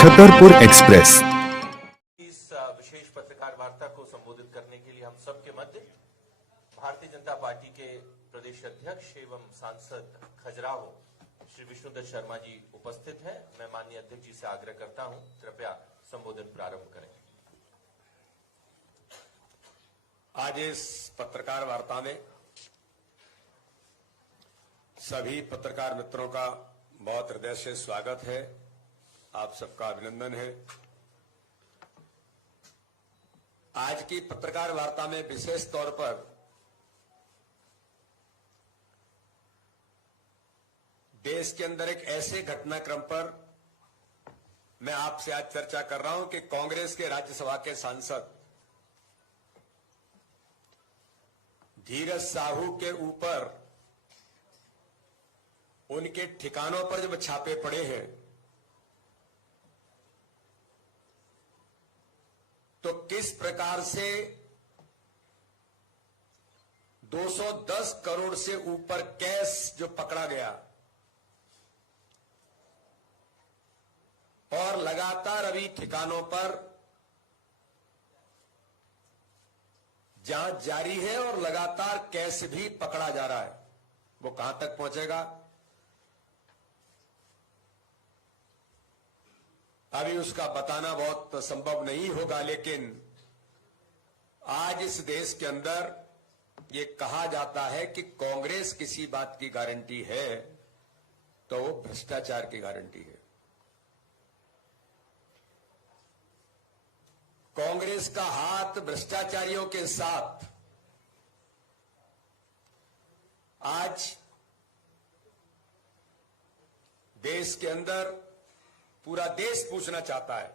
Chhatarpur express. इस विशेष पत्रकार वार्ता को संबोधित करने के लिए हम सबके मध्य भारतीय जनता पार्टी के प्रदेश अध्यक्ष एवं सांसद खजुराहो श्री विष्णुदत्त शर्मा जी उपस्थित हैं। मैं माननीय अध्यक्ष जी से आग्रह करता हूं, कृपया संबोधन प्रारंभ करें। आज इस पत्रकार वार्ता में सभी पत्रकार मित्रों का बहुत हृदय से स्वागत है। आप सबका अभिनंदन है। आज की पत्रकार वार्ता में विशेष तौर पर देश के अंदर एक ऐसे घटनाक्रम पर मैं आपसे आज चर्चा कर रहा हूं कि कांग्रेस के राज्यसभा के सांसद धीरज साहू के ऊपर उनके ठिकानों पर जब छापे पड़े हैं तो किस प्रकार से 210 करोड़ से ऊपर कैश जो पकड़ा गया और लगातार अभी ठिकानों पर जांच जारी है और लगातार कैश भी पकड़ा जा रहा है, वो कहां तक पहुंचेगा अभी उसका बताना बहुत संभव नहीं होगा। लेकिन आज इस देश के अंदर ये कहा जाता है कि कांग्रेस किसी बात की गारंटी है तो वो भ्रष्टाचार की गारंटी है। कांग्रेस का हाथ भ्रष्टाचारियों के साथ आज देश के अंदर पूरा देश पूछना चाहता है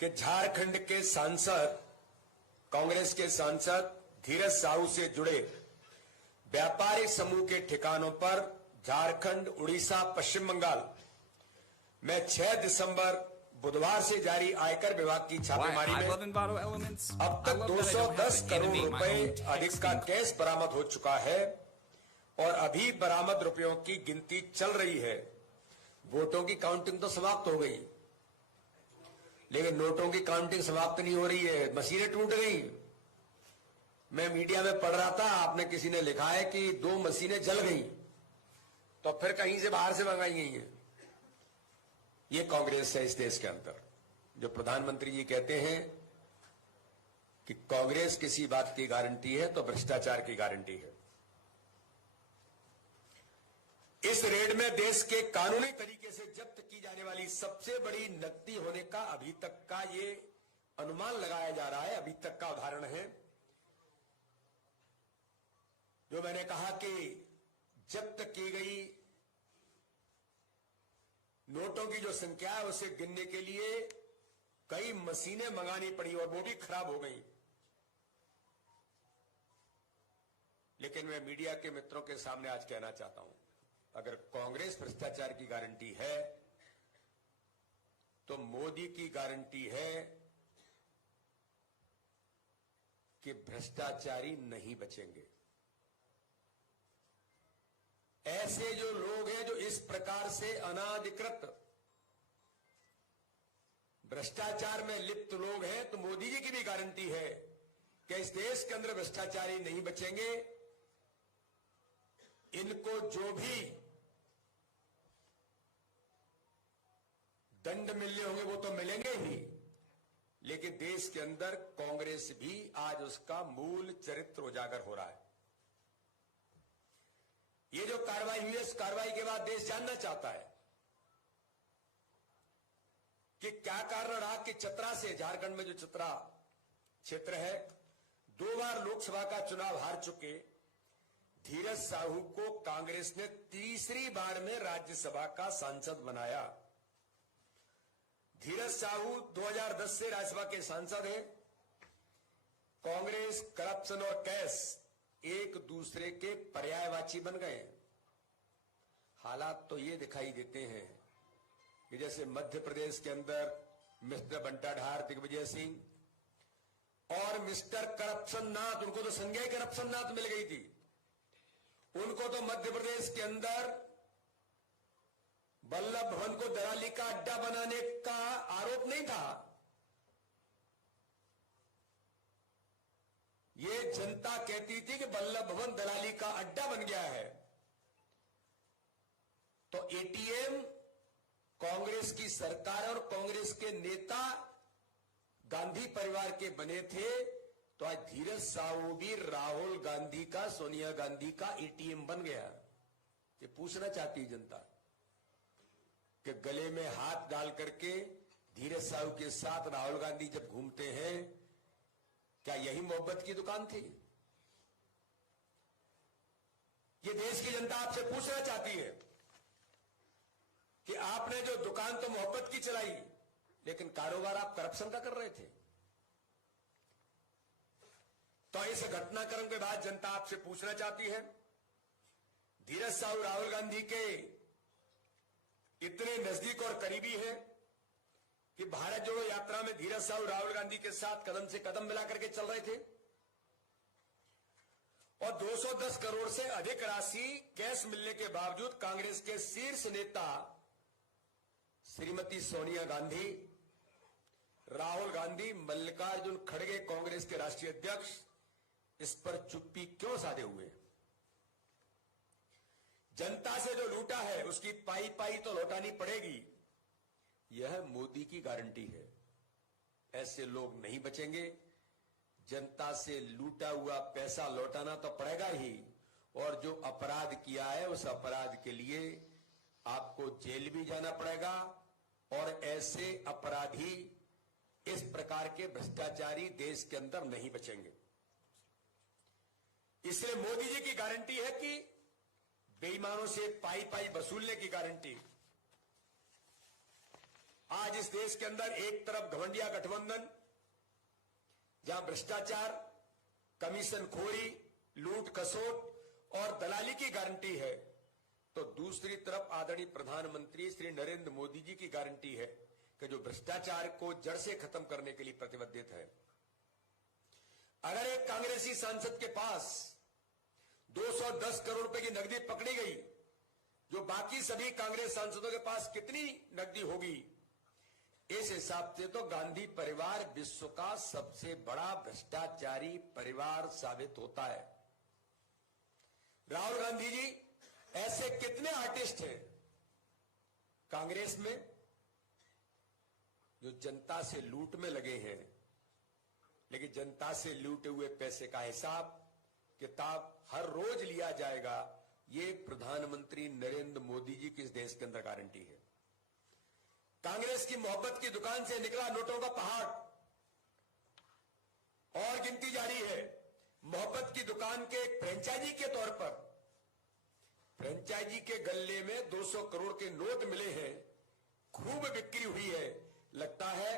कि झारखंड के सांसद, कांग्रेस के सांसद धीरज साहू से जुड़े व्यापारिक समूह के ठिकानों पर झारखंड, उड़ीसा, पश्चिम बंगाल में 6 दिसंबर बुधवार से जारी आयकर विभाग की छापेमारी में अब तक 210 करोड़ रुपए अधिक का कैश बरामद हो चुका है और अभी बरामद रुपयों की गिनती चल रही है। वोटों की काउंटिंग तो समाप्त हो गई, लेकिन नोटों की काउंटिंग समाप्त नहीं हो रही है। मशीनें टूट गई। मैं मीडिया में पढ़ रहा था, आपने किसी ने लिखा है कि 2 मशीनें जल गई, तो फिर कहीं से बाहर से मंगाई गई हैं। ये कांग्रेस है इस देश के अंदर। जो प्रधानमंत्री जी कहते हैं कि कांग्रेस किसी बात की गारंटी है तो भ्रष्टाचार की गारंटी है। इस रेड में देश के कानूनी तरीके से जब्त की जाने वाली सबसे बड़ी नकदी होने का अभी तक का ये अनुमान लगाया जा रहा है। अभी तक का उदाहरण है जो मैंने कहा कि जब्त की गई नोटों की जो संख्या है उसे गिनने के लिए कई मशीनें मंगानी पड़ी और वो भी खराब हो गई। लेकिन मैं मीडिया के मित्रों के सामने आज कहना चाहता हूं, अगर कांग्रेस भ्रष्टाचार की गारंटी है तो मोदी की गारंटी है कि भ्रष्टाचारी नहीं बचेंगे। ऐसे जो लोग हैं जो इस प्रकार से अनाधिकृत भ्रष्टाचार में लिप्त लोग हैं, तो मोदी जी की भी गारंटी है कि इस देश के अंदर भ्रष्टाचारी नहीं बचेंगे। इनको जो भी दंड मिलने होंगे वो तो मिलेंगे ही, लेकिन देश के अंदर कांग्रेस भी आज उसका मूल चरित्र उजागर हो रहा है। ये जो कार्रवाई हुई है, इस कार्रवाई के बाद देश जानना चाहता है कि क्या कारण रहा कि चतरा से, झारखंड में जो चतरा क्षेत्र है, 2 बार लोकसभा का चुनाव हार चुके धीरज साहू को कांग्रेस ने तीसरी बार में राज्यसभा का सांसद बनाया। धीरज साहू 2010 से राज्यसभा के सांसद हैं। कांग्रेस, करप्शन और कैश एक दूसरे के पर्यायवाची बन गए। हालात तो ये दिखाई देते हैं कि जैसे मध्य प्रदेश के अंदर मिस्टर बंटाढार दिग्विजय सिंह और मिस्टर करप्शन नाथ, उनको तो संज्ञा करप्शन नाथ मिल गई थी। उनको तो मध्य प्रदेश के अंदर वल्लभ भवन को दलाली का अड्डा बनाने का आरोप नहीं था। ये जनता कहती थी कि वल्लभ भवन दलाली का अड्डा बन गया है। तो एटीएम कांग्रेस की सरकार और कांग्रेस के नेता गांधी परिवार के बने थे। तो आज धीरज साहू भी राहुल गांधी का, सोनिया गांधी का एटीएम बन गया। ये पूछना चाहती है जनता कि गले में हाथ डाल करके धीरज साहू के साथ राहुल गांधी जब घूमते हैं, क्या यही मोहब्बत की दुकान थी? ये देश की जनता आपसे पूछना चाहती है कि आपने जो दुकान तो मोहब्बत की चलाई, लेकिन कारोबार आप करप्शन का कर रहे थे। तो इस घटनाक्रम के बाद जनता आपसे पूछना चाहती है, धीरज साहू राहुल गांधी के इतने नजदीक और करीबी है कि भारत जोड़ो यात्रा में धीरज साहू राहुल गांधी के साथ कदम से कदम मिला करके चल रहे थे और 210 करोड़ से अधिक राशि कैश मिलने के बावजूद कांग्रेस के शीर्ष नेता श्रीमती सोनिया गांधी, राहुल गांधी, मल्लिकार्जुन खड़गे कांग्रेस के राष्ट्रीय अध्यक्ष इस पर चुप्पी क्यों साधे हुए? जनता से जो लूटा है उसकी पाई पाई तो लौटानी पड़ेगी, यह मोदी की गारंटी है। ऐसे लोग नहीं बचेंगे। जनता से लूटा हुआ पैसा लौटाना तो पड़ेगा ही, और जो अपराध किया है उस अपराध के लिए आपको जेल भी जाना पड़ेगा। और ऐसे अपराधी, इस प्रकार के भ्रष्टाचारी देश के अंदर नहीं बचेंगे। इसलिए मोदी जी की गारंटी है कि बेईमानों से पाई पाई वसूलने की गारंटी। आज इस देश के अंदर एक तरफ घमंडिया गठबंधन, जहां भ्रष्टाचार, कमीशन खोरी, लूट खसोट और दलाली की गारंटी है, तो दूसरी तरफ आदरणीय प्रधानमंत्री श्री नरेंद्र मोदी जी की गारंटी है कि जो भ्रष्टाचार को जड़ से खत्म करने के लिए प्रतिबद्ध है। अगर एक कांग्रेसी सांसद के पास 210 करोड़ रुपए की नकदी पकड़ी गई, जो बाकी सभी कांग्रेस सांसदों के पास कितनी नकदी होगी? इस हिसाब से तो गांधी परिवार विश्व का सबसे बड़ा भ्रष्टाचारी परिवार साबित होता है। राहुल गांधी जी, ऐसे कितने आर्टिस्ट हैं कांग्रेस में जो जनता से लूट में लगे हैं, लेकिन जनता से लूटे हुए पैसे का हिसाब किताब हर रोज लिया जाएगा। ये प्रधानमंत्री नरेंद्र मोदी जी की इस देश के अंदर गारंटी है। कांग्रेस की मोहब्बत की दुकान से निकला नोटों का पहाड़, और गिनती जारी है। मोहब्बत की दुकान के एक फ्रेंचाइजी के तौर पर, फ्रेंचाइजी के गल्ले में 200 करोड़ के नोट मिले हैं, खूब बिक्री हुई है। लगता है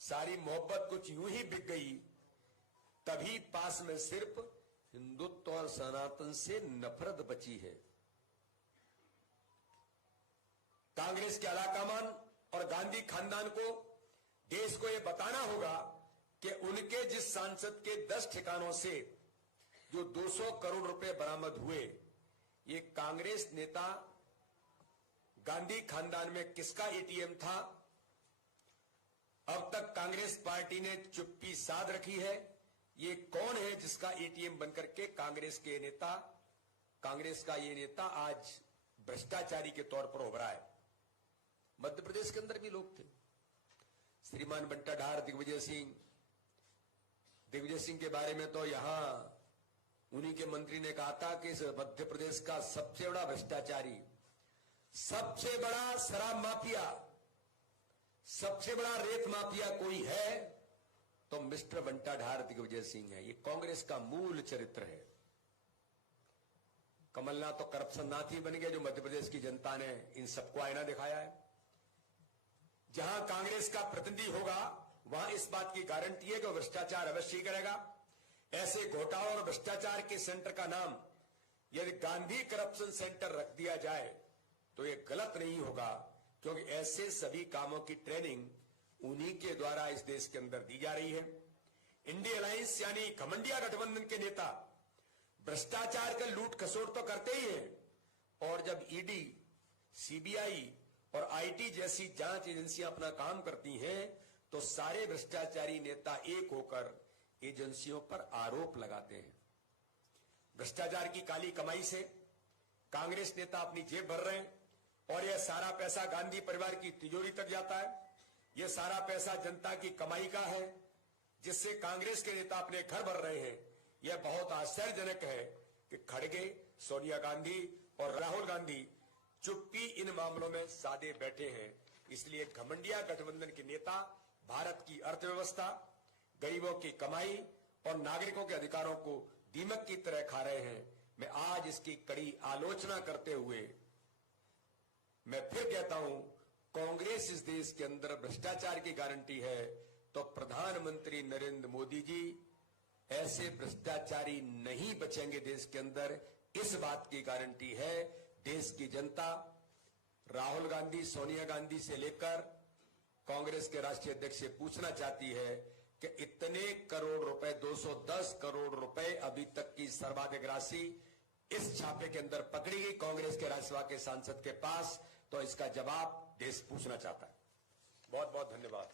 सारी मोहब्बत कुछ यूं ही बिक गई, तभी पास में सिर्फ हिंदुत्व और सनातन से नफरत बची है। कांग्रेस के आलाकमान और गांधी खानदान को, देश को यह बताना होगा कि उनके जिस सांसद के 10 ठिकानों से जो 200 करोड़ रुपए बरामद हुए, ये कांग्रेस नेता गांधी खानदान में किसका एटीएम था? अब तक कांग्रेस पार्टी ने चुप्पी साध रखी है। ये कौन है जिसका एटीएम बनकर के कांग्रेस के नेता, कांग्रेस का ये नेता आज भ्रष्टाचारी के तौर पर उभरा है? मध्य प्रदेश के अंदर भी लोग थे, श्रीमान बंटाधार, दिग्विजय सिंह के बारे में तो यहां उन्हीं के मंत्री ने कहा था कि इस मध्य प्रदेश का सबसे बड़ा भ्रष्टाचारी, सबसे बड़ा शराब माफिया, सबसे बड़ा रेत माफिया कोई है तो मिस्टर बंटाधार दिग्विजय सिंह है। ये कांग्रेस का मूल चरित्र है। कमलनाथ तो करप्शन नाथ ही बन गए, जो मध्य प्रदेश की जनता ने इन सबको आईना दिखाया है। जहां कांग्रेस का प्रतिनिधि होगा वहां इस बात की गारंटी है कि वो भ्रष्टाचार अवश्य ही करेगा। ऐसे घोटालों और भ्रष्टाचार के सेंटर का नाम यदि गांधी करप्शन सेंटर रख दिया जाए तो यह गलत नहीं होगा, क्योंकि ऐसे सभी कामों की ट्रेनिंग उन्हीं के द्वारा इस देश के अंदर दी जा रही है। इंडिया अलायंस यानी घमंडिया गठबंधन के नेता भ्रष्टाचार का लूट खसोट तो करते ही हैं, और जब ईडी, सीबीआई और आईटी जैसी जांच एजेंसियां अपना काम करती हैं तो सारे भ्रष्टाचारी नेता एक होकर एजेंसियों पर आरोप लगाते हैं। भ्रष्टाचार की काली कमाई से कांग्रेस नेता अपनी जेब भर रहे हैं और यह सारा पैसा गांधी परिवार की तिजोरी तक जाता है। यह सारा पैसा जनता की कमाई का है जिससे कांग्रेस के नेता अपने घर भर रहे हैं। यह बहुत आश्चर्यजनक है कि खड़गे, सोनिया गांधी और राहुल गांधी चुप्पी इन मामलों में साधे बैठे हैं। इसलिए घमंडिया गठबंधन के नेता भारत की अर्थव्यवस्था, गरीबों की कमाई और नागरिकों के अधिकारों को दीमक की तरह खा रहे हैं। मैं आज इसकी कड़ी आलोचना करते हुए मैं फिर कहता हूं, कांग्रेस इस देश के अंदर भ्रष्टाचार की गारंटी है तो प्रधानमंत्री नरेंद्र मोदी जी ऐसे भ्रष्टाचारी नहीं बचेंगे देश के अंदर। इस बात की गारंटी है देश की जनता राहुल गांधी, सोनिया गांधी से लेकर कांग्रेस के राष्ट्रीय अध्यक्ष से पूछना चाहती है कि इतने करोड़ रुपए, 210 करोड़ रुपए अभी तक की सर्वाधिक राशि इस छापे के अंदर पकड़ी गई कांग्रेस के राज्यसभा के सांसद के पास, तो इसका जवाब देश पूछना चाहता है। बहुत बहुत धन्यवाद।